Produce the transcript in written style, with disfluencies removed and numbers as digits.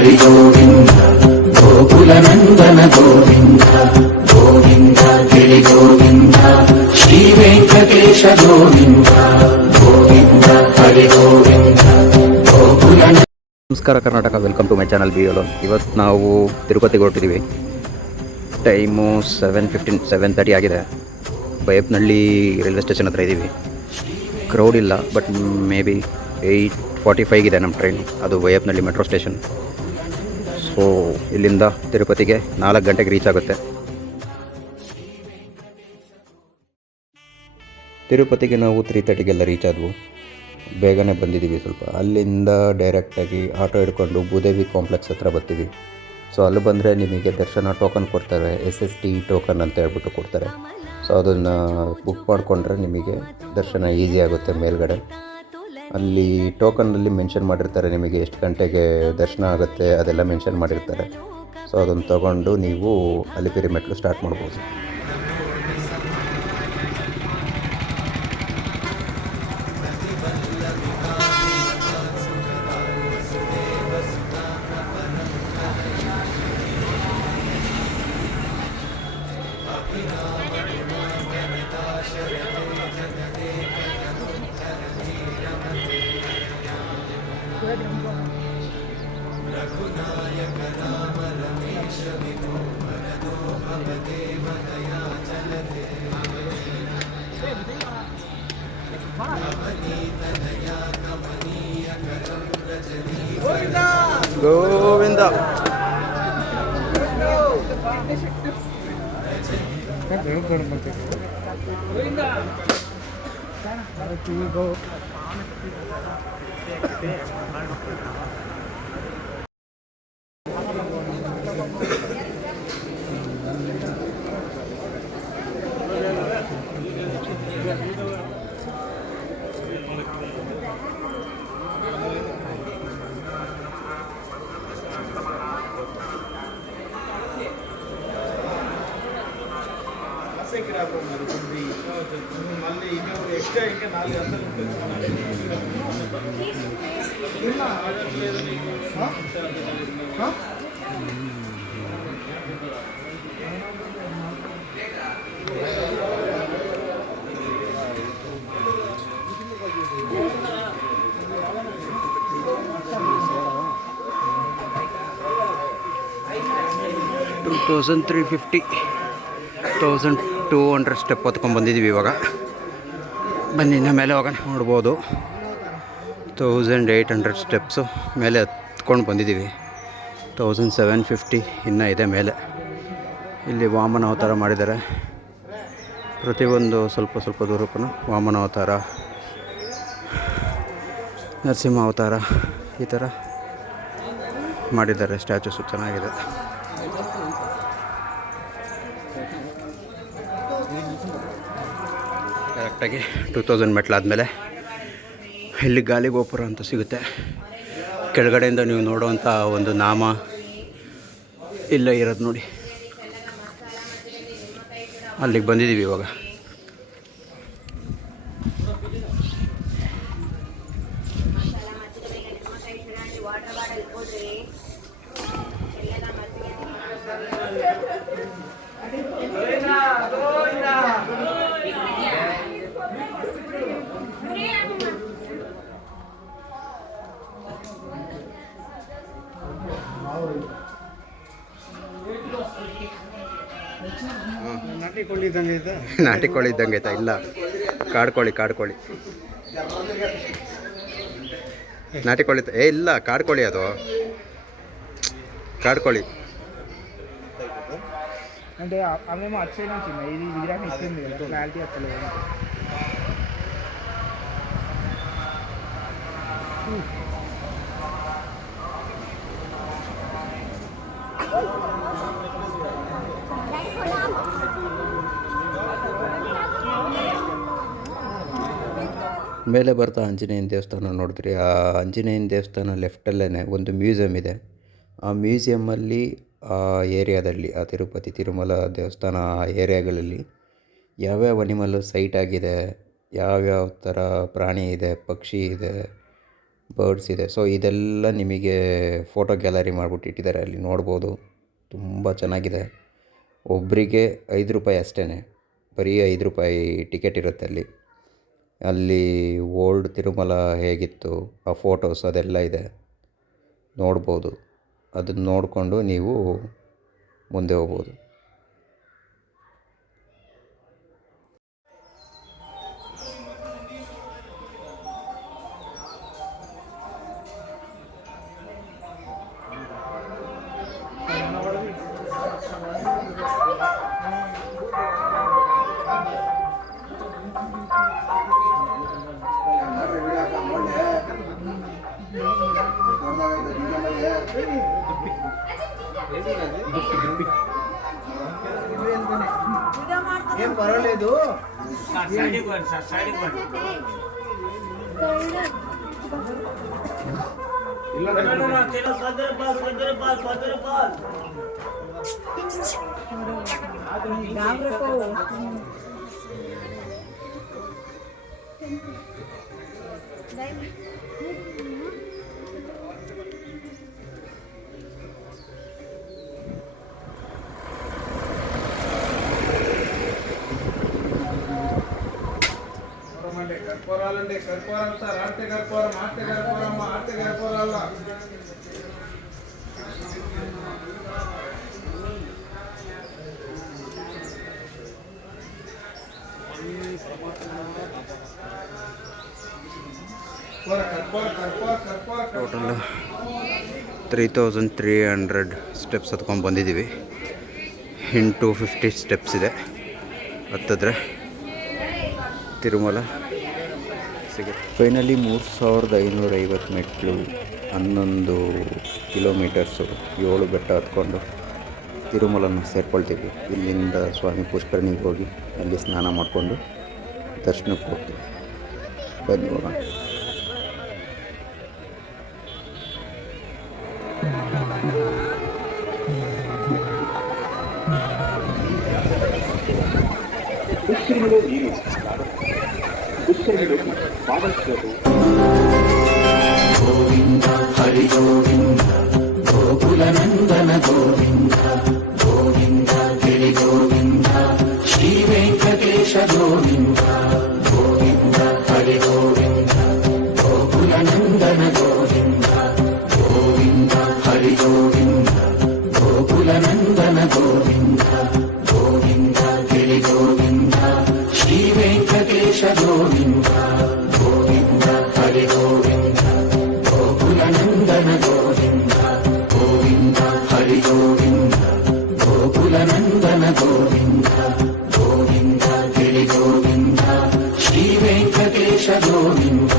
ಹರಿ ಗೋವಿಂದ ಗೋಕುಲ ನಂದನ ಗೋವಿಂದ ಗೋವಿಂದ ಗಿರಿ ಗೋವಿಂದ ಶ್ರೀ ವೆಂಕಟೇಶ ಗೋವಿಂದ ಗೋವಿಂದ ಹರಿ ಗೋವಿಂದ ಗೋಕುಲ. ನಮಸ್ಕಾರ Karnataka, welcome to my channel be alone. ಇವತ್ತು ನಾವು ತಿರುಪತಿಗೆ ಹೊರಟಿದ್ದೀವಿ. ಟೈಮು 7:30 ಆಗಿದೆ. ಬೈಯಪ್ಪನಹಳ್ಳಿ ರೈಲ್ವೆ ಸ್ಟೇಷನ್ ಹತ್ರ ಇದ್ದೀವಿ. ಕ್ರೌಡ್ ಇಲ್ಲ, ಬಟ್ ಮೇ ಬಿ 8:45 ಇದೆ ನಮ್ಮ ಟ್ರೈನು. ಅದು ಬೈಯಪ್ಪನಹಳ್ಳಿ ಮೆಟ್ರೋ ಸ್ಟೇಷನ್. ಸೊ ಇಲ್ಲಿಂದ ತಿರುಪತಿಗೆ 4 ಗಂಟೆಗೆ ರೀಚ್ ಆಗುತ್ತೆ. ತಿರುಪತಿಗೆ ನಾವು 3:30ಗೆಲ್ಲ ರೀಚ್ ಆದವು. ಬೇಗನೆ ಬಂದಿದ್ದೀವಿ ಸ್ವಲ್ಪ. ಅಲ್ಲಿಂದ ಡೈರೆಕ್ಟಾಗಿ ಆಟೋ ಹಿಡ್ಕೊಂಡು ಭೂದೇವಿ ಕಾಂಪ್ಲೆಕ್ಸ್ ಹತ್ರ ಬರ್ತೀವಿ. ಸೊ ಅಲ್ಲಿ ಬಂದರೆ ನಿಮಗೆ ದರ್ಶನ ಟೋಕನ್ ಕೊಡ್ತಾರೆ, SST ಟೋಕನ್ ಅಂತ ಹೇಳ್ಬಿಟ್ಟು ಕೊಡ್ತಾರೆ. ಸೊ ಅದನ್ನು ಬುಕ್ ಮಾಡಿಕೊಂಡ್ರೆ ನಿಮಗೆ ದರ್ಶನ ಈಸಿ ಆಗುತ್ತೆ ಮೇಲ್ಗಡೆ. ಅಲ್ಲಿ ಟೋಕನ್ನಲ್ಲಿ ಮೆನ್ಷನ್ ಮಾಡಿರ್ತಾರೆ ನಿಮಗೆ ಎಷ್ಟು ಗಂಟೆಗೆ ದರ್ಶನ ಆಗುತ್ತೆ, ಅದೆಲ್ಲ ಮೆನ್ಷನ್ ಮಾಡಿರ್ತಾರೆ. ಸೊ ಅದನ್ನು ತೊಗೊಂಡು ನೀವು ಅಲಿಪಿರಿ ಮೆಟ್ಲು ಸ್ಟಾರ್ಟ್ ಮಾಡ್ಬೋದು. ಗೋವಿಂದ మళ్ళీ ఎక్స్ట్రా ఇంకా 400 $2,350 1,200 ಸ್ಟೆಪ್ ಹೊತ್ಕೊಂಡು ಬಂದಿದ್ದೀವಿ. ಇವಾಗ ಬನ್ನಿನ ಮೇಲೆ ಹೋಗೋಣ. ನೋಡ್ಬೋದು 1,800 ಸ್ಟೆಪ್ಸು ಮೇಲೆ ಹತ್ಕೊಂಡು ಬಂದಿದ್ದೀವಿ. 1,750 ಇನ್ನೂ ಇದೆ ಮೇಲೆ. ಇಲ್ಲಿ ವಾಮನ ಅವತಾರ ಮಾಡಿದ್ದಾರೆ. ಪ್ರತಿಯೊಂದು ಸ್ವಲ್ಪ ಸ್ವಲ್ಪ ದೂರಕ್ಕೂ ವಾಮನ ಅವತಾರ, ನರಸಿಂಹ ಅವತಾರ ಈ ಥರ ಮಾಡಿದ್ದಾರೆ. ಸ್ಟ್ಯಾಚುಸು ಚೆನ್ನಾಗಿದೆ. ಕರೆಕ್ಟಾಗಿ 2000 ಮೆಟ್ಲಾದಮೇಲೆ ಇಲ್ಲಿ ಗಾಲಿ ಗೋಪುರ ಅಂತ ಸಿಗುತ್ತೆ. ಕೆಳಗಡೆಯಿಂದ ನೀವು ನೋಡುವಂಥ ಒಂದು ನಾಮ ಇಲ್ಲೇ ಇರೋದು ನೋಡಿ. ಅಲ್ಲಿಗೆ ಬಂದಿದ್ದೀವಿ ಇವಾಗ. ನಾಟಿ ಕೋಳಿ ಇದ್ದಂಗೆ ಆಯ್ತಾ? ಇಲ್ಲ, ಕಾಡ್ಕೋಳಿ ನಾಟಿ ಕೋಳಿ ಇಲ್ಲ, ಕಾಡ್ಕೋಳಿ. ಅದು కాడుకోళి అంటే అవేమో అచ్చే నుంచి ఇది విగ్రహం ఇస్తుంది కదా, క్లారిటీ వస్తలేదు. ಮೇಲೆ ಬರ್ತಾ ಆಂಜನೇಯನ ದೇವಸ್ಥಾನ ನೋಡಿದ್ರಿ. ಆ ಆಂಜನೇಯನ ದೇವಸ್ಥಾನ ಲೆಫ್ಟಲ್ಲೇ ಒಂದು ಮ್ಯೂಸಿಯಮ್ ಇದೆ. ಆ ಮ್ಯೂಸಿಯಮ್ಮಲ್ಲಿ ಆ ಏರಿಯಾದಲ್ಲಿ, ಆ ತಿರುಪತಿ ತಿರುಮಲ ದೇವಸ್ಥಾನ ಆ ಏರಿಯಾಗಳಲ್ಲಿ ಯಾವ್ಯಾವ ಅನಿಮಲ್ ಸೈಟ್ ಆಗಿದೆ, ಯಾವ್ಯಾವ ಥರ ಪ್ರಾಣಿ ಇದೆ, ಪಕ್ಷಿ ಇದೆ, ಬರ್ಡ್ಸ್ ಇದೆ. ಸೊ ಇದೆಲ್ಲ ನಿಮಗೆ ಫೋಟೋ ಗ್ಯಾಲರಿ ಮಾಡಿಬಿಟ್ಟು ಇಟ್ಟಿದ್ದಾರೆ, ಅಲ್ಲಿ ನೋಡ್ಬೋದು. ತುಂಬ ಚೆನ್ನಾಗಿದೆ. ಒಬ್ಬರಿಗೆ 5 ರೂಪಾಯಿ ಅಷ್ಟೇ, ಬರೀ 5 ರೂಪಾಯಿ ಟಿಕೆಟ್ ಇರುತ್ತೆ ಅಲ್ಲಿ. ಅಲ್ಲಿ ಓಲ್ಡ್ ತಿರುಮಲ ಹೇಗಿತ್ತು ಆ ಫೋಟೋಸ್ ಅದೆಲ್ಲ ಇದೆ, ನೋಡ್ಬೋದು. ಅದನ್ನು ನೋಡಿಕೊಂಡು ನೀವು ಮುಂದೆ ಹೋಗ್ಬೋದು. ఏం పర్వాలేదు. కర్పూరాలండి, కర్పూరం సార్, ఆర్తే కర్పూరం, ఆర్తే కర్పూరం, ఆర్తే కర్పూరాల. ಟೋಟಲ್ 3300 ಸ್ಟೆಪ್ಸ್ ಹತ್ಕೊಂಡು ಬಂದಿದ್ದೀವಿ. ಇಂಟು 50 ಸ್ಟೆಪ್ಸ್ ಇದೆ. ಹತ್ತಿದ್ರೆ ತಿರುಮಲ ಸಿಗುತ್ತೆ. ಫೈನಲಿ 3550 ಮೆಟ್ಲು, 11 ಕಿಲೋಮೀಟರ್ಸು, 7 ಬೆಟ್ಟ ಹತ್ಕೊಂಡು ತಿರುಮಲನ ಸೇರ್ಕೊಳ್ತೀವಿ. ಇಲ್ಲಿಂದ ಸ್ವಾಮಿ ಪುಷ್ಕರಣಿಗೆ ಹೋಗಿ ಅಲ್ಲಿ ಸ್ನಾನ ಮಾಡಿಕೊಂಡು ದರ್ಶನಕ್ಕೆ ಹೋಗ್ತೀವಿ. ಬನ್ನಿ ಹೋಗೋಣ. ಗೋವಿಂದ ಹರಿ ಗೋವಿಂದ ಗೋಕುಲ ನಂದನ ಗೋವಿಂದ ಗೋವಿಂದ ಗಿರಿ ಗೋವಿಂದ ಶ್ರೀ ವೆಂಕಟೇಶ ಗೋವಿಂದ ಗೋವಿಂದ ಹರಿ ಗೋವಿಂದ ಗೋಕುಲ ನಂದನ ಗೋವಿಂದ ಗೋವಿಂದ ಹರಿ ಗೋವಿಂದ ಗೋಕುಲ ನಂದನ ಗೋವಿಂದ ಗೋವಿಂದ ಗಿರಿ ಗೋವಿಂದ ಶ್ರೀ ವೆಂಕಟೇಶ ಗೋವಿಂದ ಗೋವಿಂದ ಹರಿ ಗೋವಿಂದ ಗೋಕುಲ ನಂದನ ಗೋವಿಂದ ಗೋವಿಂದ ಹರಿ ಗೋವಿಂದ ಗೋಕುಲ ನಂದನ ಗೋವಿಂದ ಗೋವಿಂದ ಗಿರಿ ಗೋವಿಂದ ಶ್ರೀ ವೆಂಕಟೇಶ ಗೋವಿಂದ